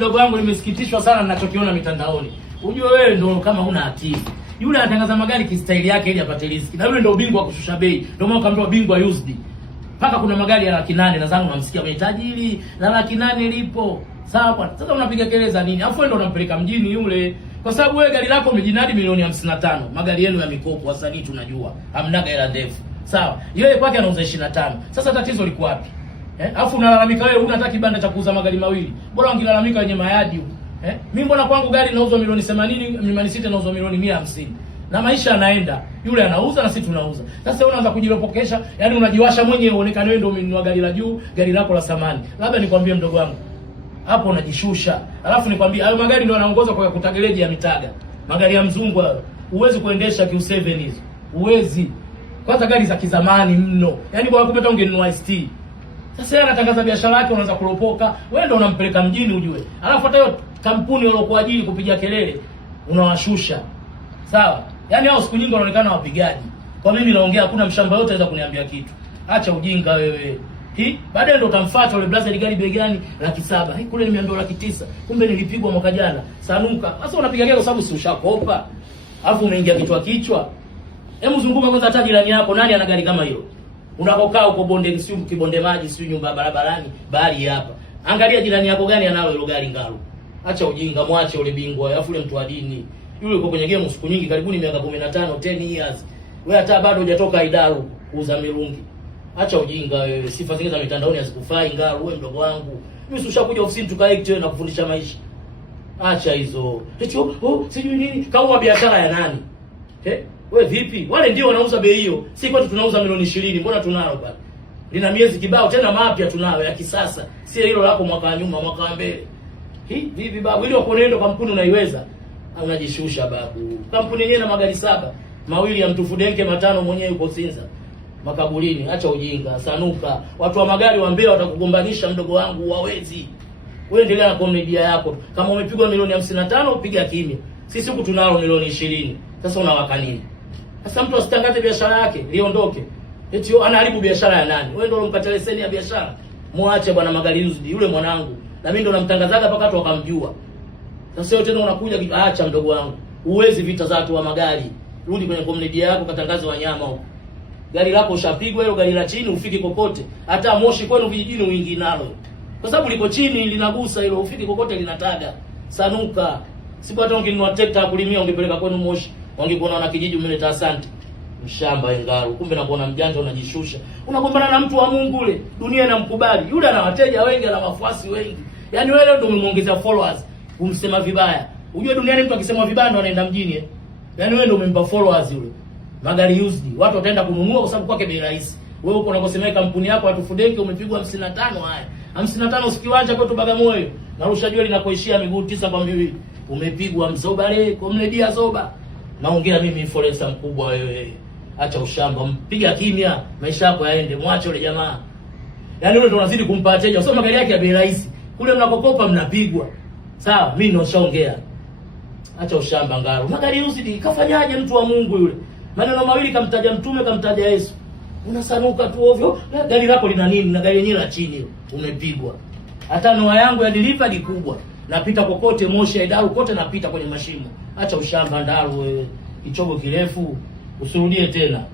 Ndugu wangu, nimesikitishwa sana ninachokiona mitandaoni. Unajua wewe ndio kama huna akili. Yule anatangaza magari kistaili yake ili apate riziki. Na yule ndio bingwa wa kushusha bei. Ndio maana kaambiwa bingwa used. Paka kuna magari ya 800 nadhani unamsikia mhitaji hili la 800 lipo. Sawa bwana. Sasa unapiga kelele za nini? Afu wewe ndio unampeleka mjini yule. Kwa sababu wewe gari lako umejinadi milioni 55. Magari yenu ya mikopo wasanii tunajua. Hamnaga hela ndefu. Sawa. Yeye kwake anauza 25. Sasa tatizo liko wapi? Alafu unalalamika wewe huna hata kibanda cha kuuza magari mawili. Bora ungelalamika wenye mayadi huko. Mimi mbona kwangu gari linauzwa milioni 80, Mlimani City inauzwa milioni 150. Na maisha yanaenda. Yule anauza na sisi tunauza. Sasa wewe unaanza kujiropokesha, yani unajiwasha mwenyewe uonekane wewe ndio umenunua gari la juu, gari lako la samani. Labda nikwambie mdogo wangu. Hapo unajishusha. Alafu nikwambie hayo magari ndio yanaongoza kwa kutageleji ya mitaga. Magari ya mzungu hayo. Huwezi kuendesha Q7 hizo. Huwezi. Kwanza gari za kizamani mno. Yaani bwana kumbe ungenunua ST. Sasa yeye anatangaza biashara yake, unaanza kuropoka. Wewe ndio unampeleka mjini ujue. Alafu hata hiyo kampuni waliokuajiri kupiga kelele unawashusha. Sawa? Yaani hao siku nyingi wanaonekana wapigaji. Kwa mimi naongea hakuna mshamba yote anaweza kuniambia kitu. Acha ujinga wewe. Baadaye ndio utamfuata yule blazer gari bei gani? 700,000. Kule nimeambiwa 900,000. Kumbe nilipigwa mwaka jana. Sanuka. Sasa unapiga kelele kwa sababu si ushakopa. Alafu umeingia kichwa. Hebu zunguka kwanza hata jirani yako, nani ana gari kama hilo? Unakokaa huko bonde, sio kibonde maji, sio nyumba barabarani, bali hapa. Angalia jirani yako gani analo hilo gari ngalo. Acha ujinga, mwache ule bingwa, alafu ule mtu wa dini. Yule yuko kwenye game siku nyingi, karibuni miaka 15, 10 years. Wewe hata bado hujatoka idaro kuuza mirungi. Acha ujinga wewe, sifa zingine za mitandaoni hazikufai ngalo, wewe mdogo wangu. Mimi ushakuja ofisini tukae na kufundisha maisha. Acha hizo. Sijui nini, kaua biashara ya nani? Wewe vipi? Wale ndio wanauza bei hiyo. Si kwetu tunauza milioni 20. Mbona tunalo bwana? Lina miezi kibao tena mapya tunayo ya kisasa. Si hilo lako mwaka wa nyuma, mwaka wa mbele. Vipi babu? Ile uko nendo kampuni unaiweza? Unajishusha babu. Kampuni yenyewe na magari 7. Mawili ya Mtufu Denke, 5 mwenyewe yuko Sinza. Makaburini. Acha ujinga, sanuka. Watu wa magari wa Mbeya watakugombanisha mdogo wangu, wawezi. Wewe endelea na komedia yako. Kama umepigwa milioni 55 piga kimya. Sisi huku tunalo milioni 20. Sasa unawaka nini? Sasa mtu asitangaze biashara yake, liondoke. Eti anaharibu biashara ya nani? Wewe ndio unamkata leseni ya biashara. Muache bwana magari used, yule mwanangu. Na mimi ndo namtangazaga mpaka watu wakamjua. Sasa wewe tena unakuja acha mdogo wangu. Uwezi vita za watu wa magari. Rudi kwenye komedia yako katangaze wanyama huko. Gari lako ushapigwa hilo gari la chini ufiki kokote. Hata Moshi kwenu vijijini uingi nalo. Kwa sababu liko chini linagusa hilo ufiki kokote linataga. Sanuka. Sipo hata ungenunua trekta kulimia ungepeleka kwenu Moshi. Wangekuona wana kijiji umeleta asante. Mshamba engaru. Kumbe nakuona mjanja unajishusha. Unagombana na mtu wa Mungu ule. Dunia inamkubali. Yule ana wateja wengi, ana wafuasi wengi. Yaani wewe ndio umemuongezea followers. Umsema vibaya. Unajua duniani mtu akisema vibaya ndo anaenda mjini Yaani wewe ndio umempa followers yule. Magari used. Watu wataenda kununua kwa sababu kwake bei rahisi. Wewe uko unakosemea kampuni yako Mtufu Denke umepigwa 55 haya. 55 usikiwacha kwetu Bagamoyo. Narusha jua linakoishia miguu 9 kwa 2. Umepigwa msobale, komledia soba. Naongea mimi influencer mkubwa wewe. Acha ushamba, mpiga kimya, maisha yako yaende, mwache yule jamaa. Yaani yule ndo unazidi kumpa wateja. Sio magari yake ya bei rahisi. Kule mnakokopa mnapigwa. Sawa, mimi ndo nishaongea. Acha ushamba ngaro. Magari usidi kafanyaje mtu wa Mungu yule? Maneno mawili kamtaja Mtume, kamtaja Yesu. Unasanuka tu ovyo. Gari lako lina nini? Na gari yenyewe la chini umepigwa. Hata noa yangu ya delivery kubwa. Napita kokote Moshi idau kote napita kwenye mashimo. Acha ushamba ndaro wewe. Kichogo kirefu usirudie tena.